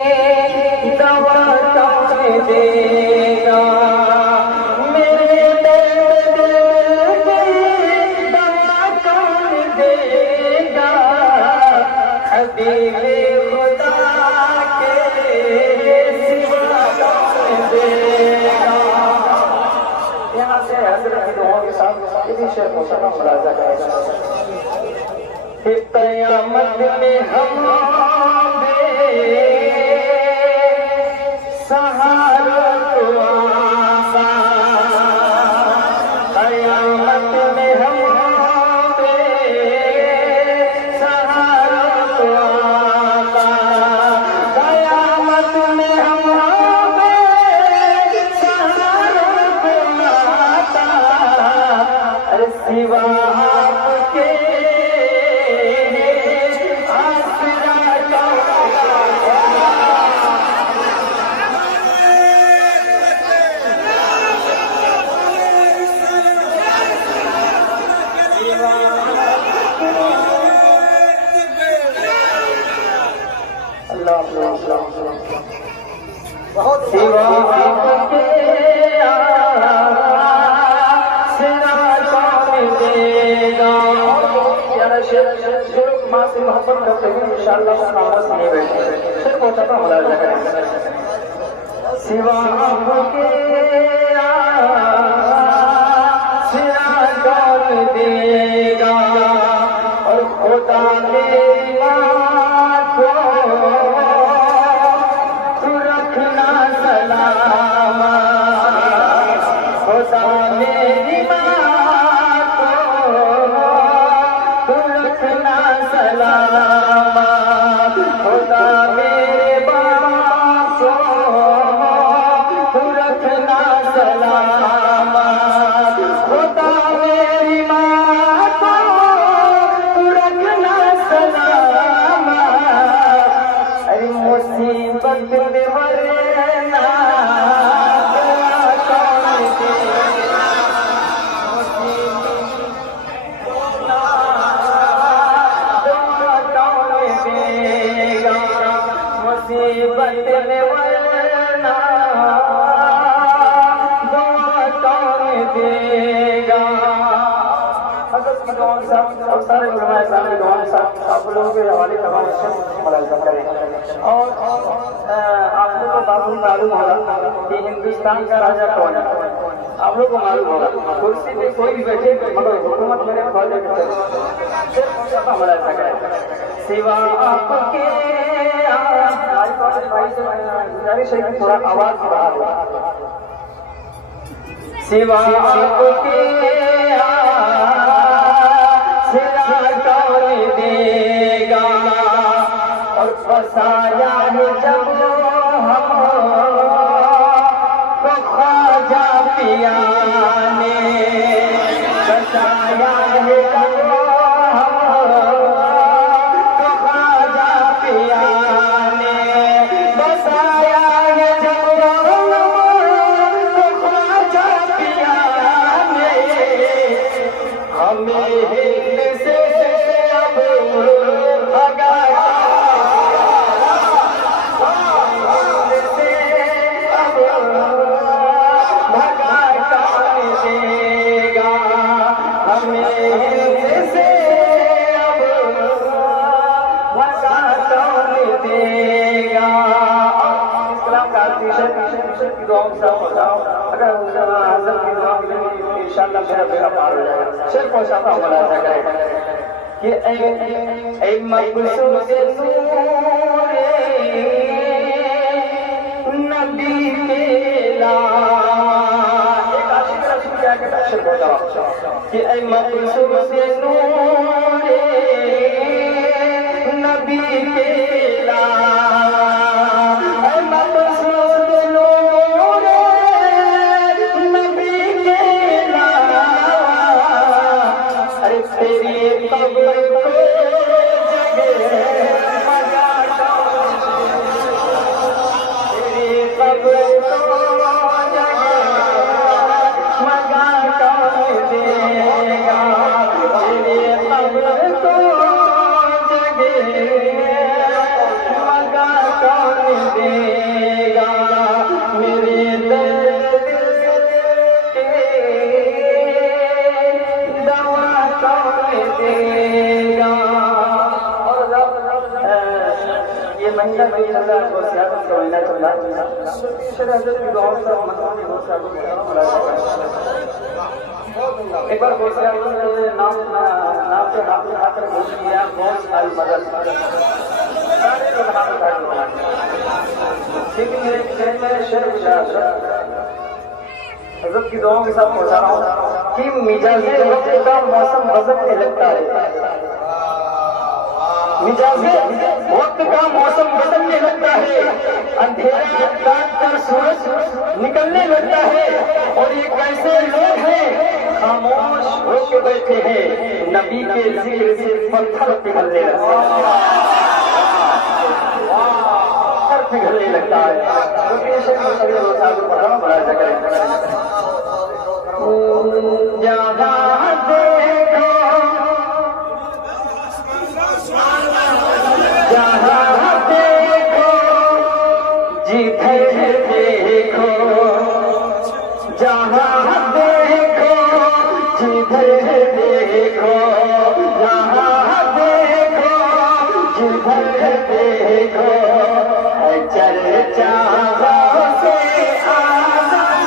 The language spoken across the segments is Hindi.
दवा कौन देगा मेरे दर्द की दवा कौन देगा हबीबे खुदा के सिवा कौन देगा। यहाँ से हज़रत की दुआओं के साथ इसी शेर को सलाम मुलाज़ा करेगा कि क़यामत में हम सहारा तो आसा क़यामत में हम सहारा तो आसा क़यामत में हम सहारा तो आता अरे सिवा आपके बहुत सिवा आपके सिवा कौन देगा। प्यारा शेर जो माँ से मोहब्बत करते हैं इंशाअल्लाह आपस में बैठे शेर पहुंचाता मुलाज़ा करेंगे। सिवा आपके सिवा कौन देगा और खुदा मेरी माँ को रखना सलामा खुदा मेरी माँ को रखना सलामा खुदा मेरे बाप को रखना सलामा खुदा मेरी माँ को रखना सलामा अरे मुसीबत में वरना कौन देगा मुसीबत में वरना दुआ कौन देगा। हज़रत की दुआ के साथ और सारे उलमा इस्लाम की दुआ के साथ आप लोगों के हवाले तमाम से मुलाज़ा करें। और आप लोगों को बात मालूम होगा कि हिंदुस्तान का राजा कौन है। आप लोग को मालूम होगा कुर्सी पे कोई भी बैठे मगर हुकूमत मेरे फौजे के सिर्फ मुलाज़ा करें। सिवा आपके गुजारिश है कि थोड़ा आवाज बढ़ा दो। सिवा आपके सिवा कौन देगा और फसाया है जब हम तो ख्वाजा पिया ने फसाया है जब हम तो ख्वाजा पिया ने बसाया है जब तो ख्वाजा पिया ने हमें हिंद से अब भगा शेर पहुंचाता हूँ मुलाज़ा करें कि ऐ मक़सूद नबी के लाल एक आशिक़ रसूल क्या कहता है शेर पहुंचाता कि ऐ मक़सूद नबी के लाल ऐ मक़सूद तेरी कब्र को जगह मजा तेरी कब्र को जगह मजा कौन देगा तेरी कब्र को जगह मजा महीना नहीं चल रहा है, वो सियासत का महीना चल रहा है। शेर हजरत की दुआओं से मकान हो एक बार बोल रहे नाम नाम पे हाथ उठाकर बोल दिया बहुत सारी मदद लेकिन मेरे चैन में शेर हजरत की दुआओं के साथ पहुंचा रहा हूँ कि मिजाजे वक्त का मौसम गजब में लगता है। मिजाजे वक्त का मौसम बदलने लगता है, अंधेरा काट कर सूरज निकलने लगता है और ये कैसे लोग हैं खामोश होकर बैठे हैं, नबी के जिक्र से पत्थर पिघलने लगता है। बड़ा जगह जहाँ देखो जहाँ देखो जिधर देखो, जहाँ देखो जिधर देखो, जहाँ देखो जिधर देखो चर्चा से आज़ाद,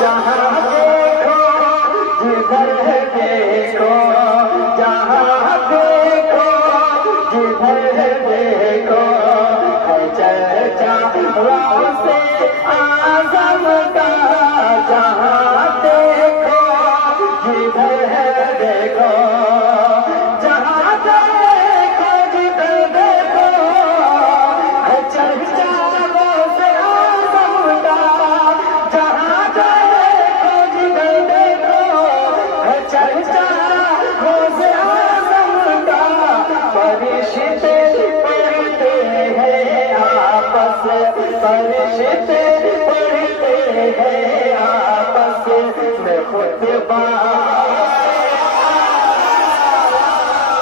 जहाँ देखो जिधर देखो, जहाँ देखो जिधर देखो चर्चा से आज़म का, जहाँ देखो जिधर देखो, जहाँ देखो जिधर देखो चर्चा से आज़म का, जहाँ देखो जिधर देखो चर्चा से आज़म का। परिश्ते पढ़ते हैं आपस, परिश्ते पढ़ते हैं आपस में खुतबा,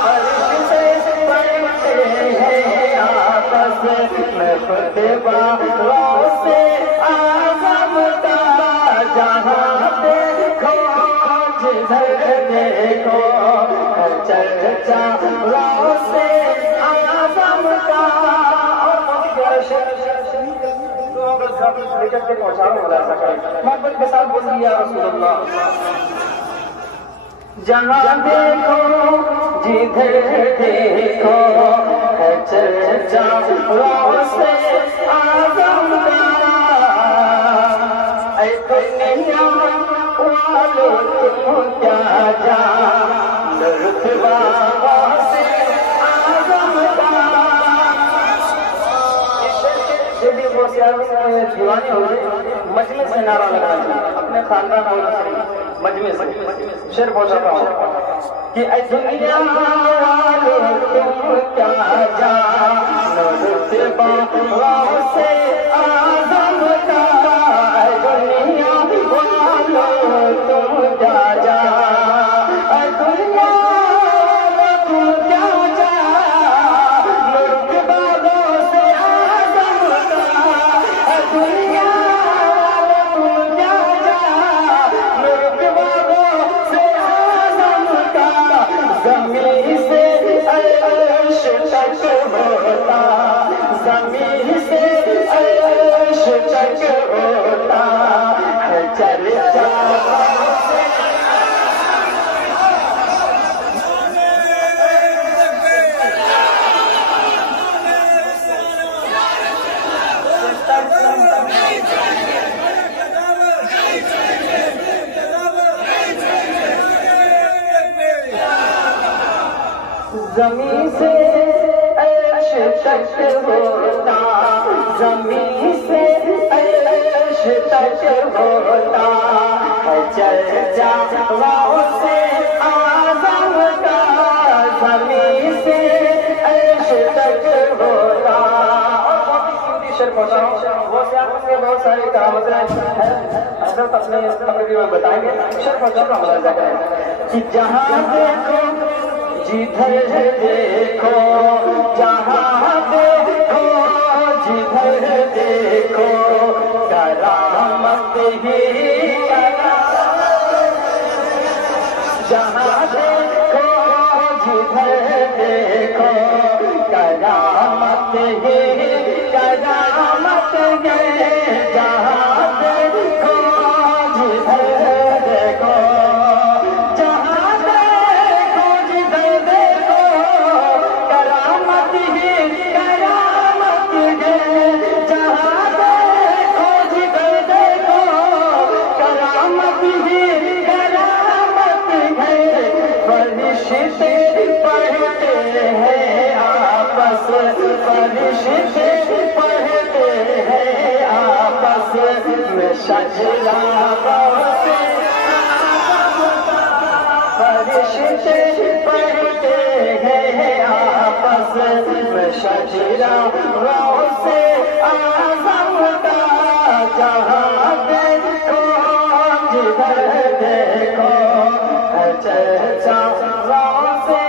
परिश्ते पढ़ते हैं आपस में खुतबा से आज़म का, जहाँ देखो जिधर देखो चर्चा से आज़म का। मोहब्बत के साथ बोल दिया रसूलुल्लाह, जहाँ देखो जिधर देखो चर्चा से आज़म का। ऐ दुनिया वालों तुम क्या जानो रुतबा से आज़म का। दीवाने हो गए, मजमे से नारा लगाना चाहिए अपने खानदान और मजमे से। शेर पहुंचा रहा हूँ कि दुनिया वालों तुम क्या जानो रुतबा से आज़म का। दुनिया वालों तुम क्या जानो, दुनिया तुम क्या जानो रुतबा से आज़म का। दुनिया तुम क्या जानो रुतबा से आज़म का। ज़मीन से अर्श तक होता, ज़मीन से अर्श तक होता है चर्चा। ज़मीन से अर्श तक होता, ज़मीन से अर्श तक होता है चर्चा से आज़म का। ज़मीन से अर्श तक होता। और शेर पहुंचा वो से आपके बहुत सारे कहावतें हैं, हज़रत अपने तकरीर में बताएंगे। शेर पहुंचा कि जहाँ देखो जिधर देखो, जहाँ देखो जिधर देखो करामत ही करामत। जहाँ देखो जिधर देखो करामत गए जहाँ देखो जिधर देखो, जहाँ देखो जिधर देखो करामत ही करामत है, जहाँ देखो जिधर देखो करामत ही करामत है। फरिश्ते पढ़ते हैं आपस, फरिश्ते पढ़ते हैं आपस में शजरा से, फरिश्ते पढ़ते हैं आपस में शजरा से आज़म का, जहाँ देखो जिधर देखो है चर्चा से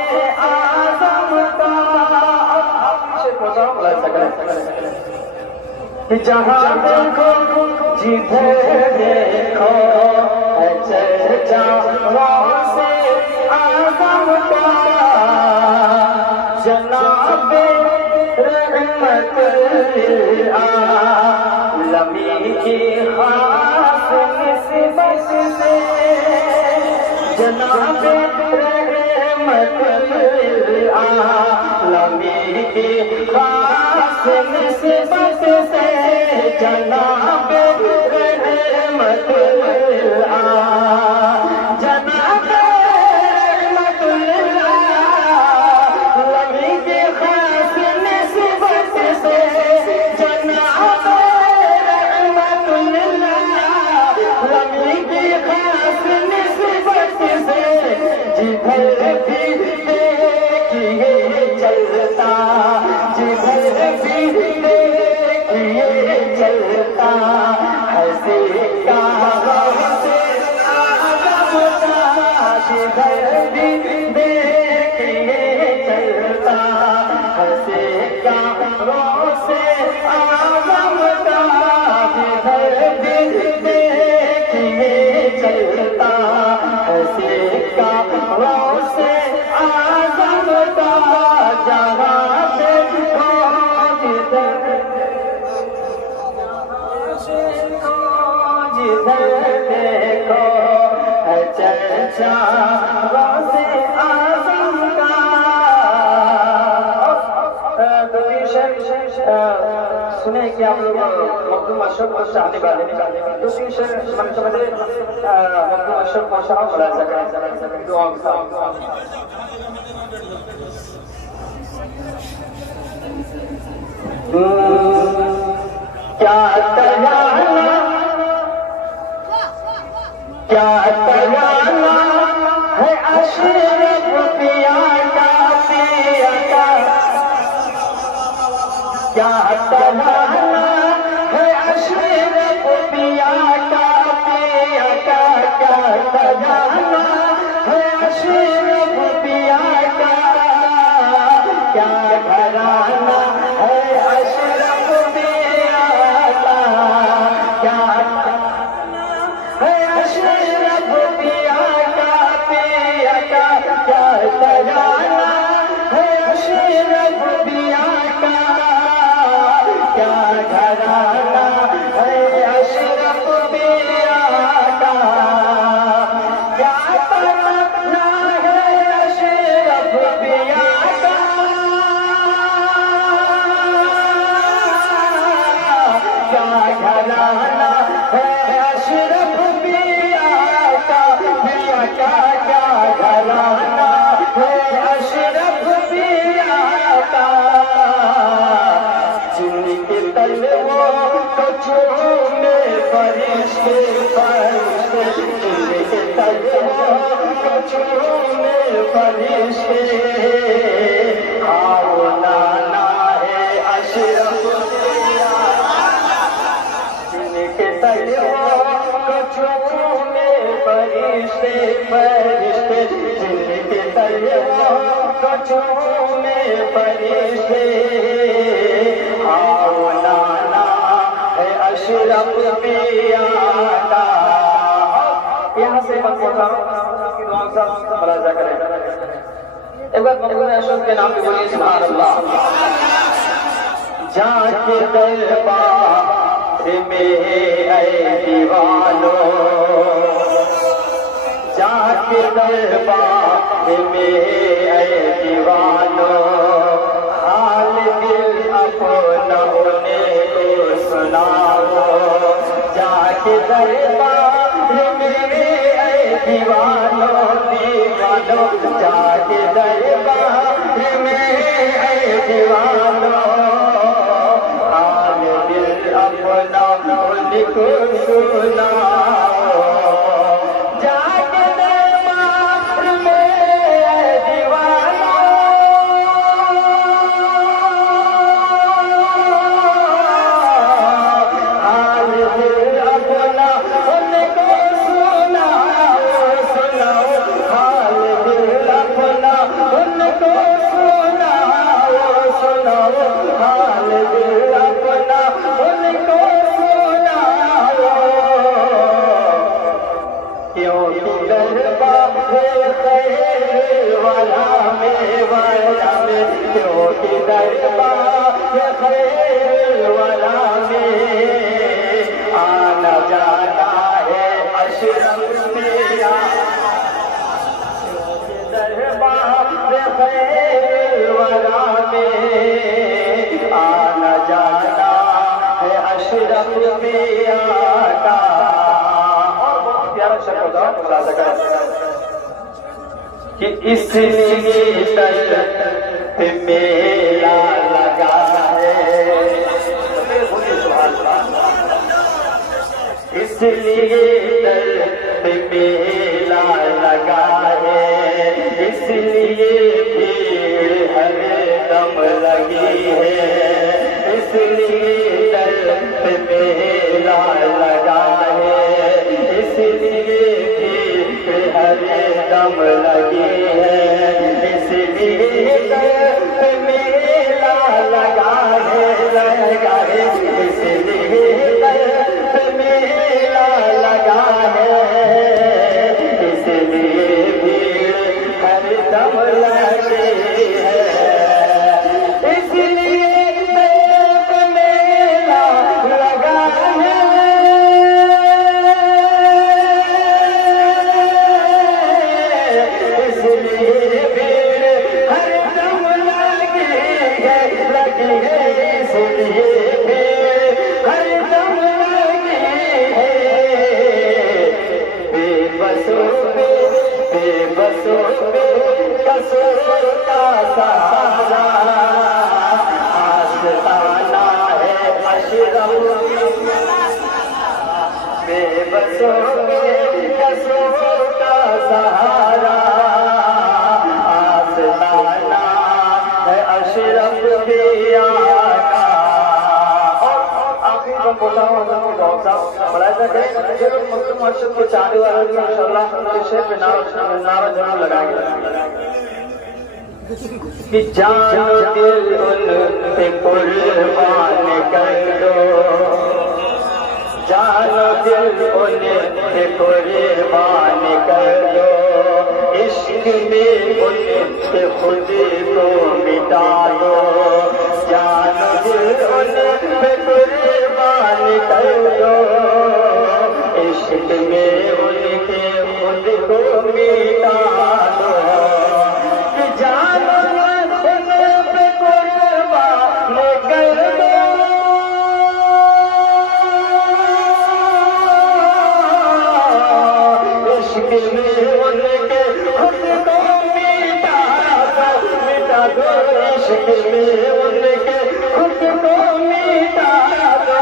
आज़म का। जहाँ देखो जिधर देखो है चर्चा से आज़म का, जनाबे रहमत आलमी की खास निस्बत से, जनाबे रहमत आलमी की खास निस्बत से, जनाबे रहमत जनाबे रहमत आलमी की खास निस्बत से, जनाबे रहमत आलमी की खास निस्बत से, जिधर भी देखिए चलता, जिधर भी देखिए चलता है सिक्का से आज़म का, जिधर भी देखिए चलता है सिक्का से आज़म का, जिधर भी देखिए चलता है सिक्का से आज़म का, जहाँ देखो जिधर देखो है चर्चा से आज़म का। तो सुने कि आप लोग मखदूम अशरफ को चाहने वाले, तो मन समझे मखदूम अशरफ को शाह बुला सके दुआ के साथ। क्या तराना, क्या तराना है अशरफ पिया का, पिया का, क्या तराना है अशरफ पिया का, पिया का, क्या तराना है अशरफ पिया का, क्या घराना है अशरफ पिया का, क्या है अशरफ पिया का, पिया का, क्या तराना है अशरफ पिया का, क्या घराना है अशरफ पिया का, क्या तराना है अशरफ पिया का, क्या घराना है अशरफ पिया का, पिया का, क्या घराना है अशरफ पिया का, जिनके तलवों को छूने फरिश्ते फरिश्ते, जिनके तलवों को छूने फरिश्ते, आओ नाना है अशरफ पिया, जिनके तलवों को छूने फरिश्ते फरिश्ते, जिनके तलवों को छूने फरिश्ते, आओ नाना है अशरफ पिया का। यहाँ से बस पहुंचा की दुआ के साथ मुलाजा करें। एक बार मखदूम अशरफ के नाम पे बोलिए सुभान अल्लाह। जाके दरबार में ऐ दीवानो, जाके दरबार में ऐ दीवानो, हाल दिल अपना उन्हें को सुनाओ। जाके दरबार में ऐ दीवानो, दीवानो, जाके दरबार में ऐ दीवानो, हाल दिल अपना उनको सुनाओ। जाके दरबार में ऐ दीवानो, हाल दिल अपना उनको सुनाओ, सुनाओ, हाल दिल अपना उनको सुनाओ, सुनाओ, हाल दिल अपना उनको सुनाओ। क्योंकि दरबार खैर वाला में, क्योंकि दरबार खैर वाला में आना जाना है अशरफ मेरा। दरबार खैर वाला में आना जाना है अशरफ मेरा का। प्यारा शब्द कि इसलिए तरफ मेला लगा है, इसलिए तरफ मेला लगा है, इसलिए भीड़ हर दम लगी है, इसलिए तरफ मेला लगा है, इसलिए भीड़ हर दम लगी है, इसलिए तरफ मेला लगा है, लगा है, इसलिए तरफ मेला लगा है, इसलिए भीड़ हर दम लगी है, इसलिए तरफ मेला लगा है, इसलिए भीड़ हर दम लगी है, लगी है, इसलिए भीड़ हर दम लगी है। बेबसों पे, बेबसों पे कसों का सहारा, आस्ताना है अशरफ। बेबसों पे कसों का सहारा, आस्ताना है अशरफ पिया का। आखिर में बोला मस्जिद के चारे वाले में इंशाल्लाह पे नारा जरूर लगाएंगे कि जान दिल उन पे कुर्बान कर दो, जान दिल उन पे कुर्बान कर दो, इश्क में उन पे खुद को मिटा दो, जान दिल उन पे कुर्बान कर दो, इश्क में उनके खुद को मिटा दो, कि जान उन पे कुर्बान कर दो, इश्क में उनके खुद को मिटा दो, मिटा दो, इश्क में उनके खुद को मिटा दो,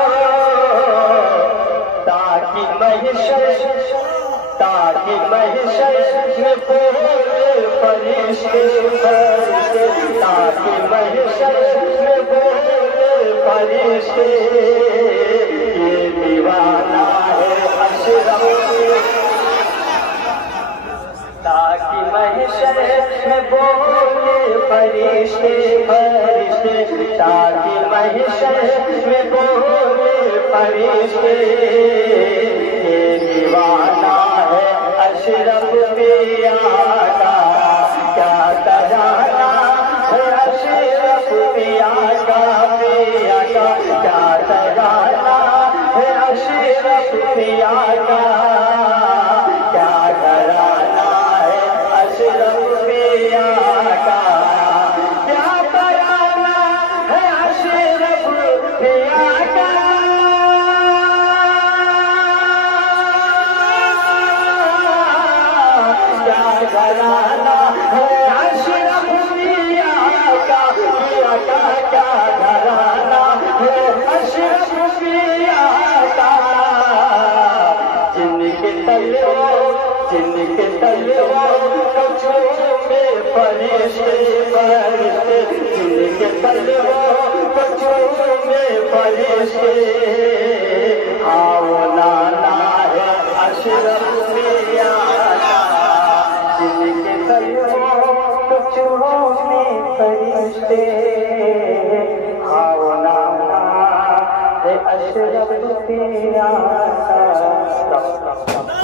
ताकि महशर, ताकि महशर में बोले फरिश्ते, फरिश्ते, ताकि महशर में बोले फरिश्ते, ये दीवाना है अशरफ, ताकि महशर में बोले फरिश्ते, फरिश्ते, ताकि महशर में बोले फरिश्ते, ये दीवाना है अशरफ पिया का। क्या तराना है अशरफ पिया का, पिया का क्या तराना घराना है अशरफ पिया का क्या घराना है अशरफ पिया का जिनके तलवा कचों में फरिश्ते फरिश्ते जिनके तलवा कचों में फरिश्ते हाँ वो नाना है अशरफ पिया का जिनके तलवा कचों में फरिश्ते हाँ वो नाना है अशरफ पिया का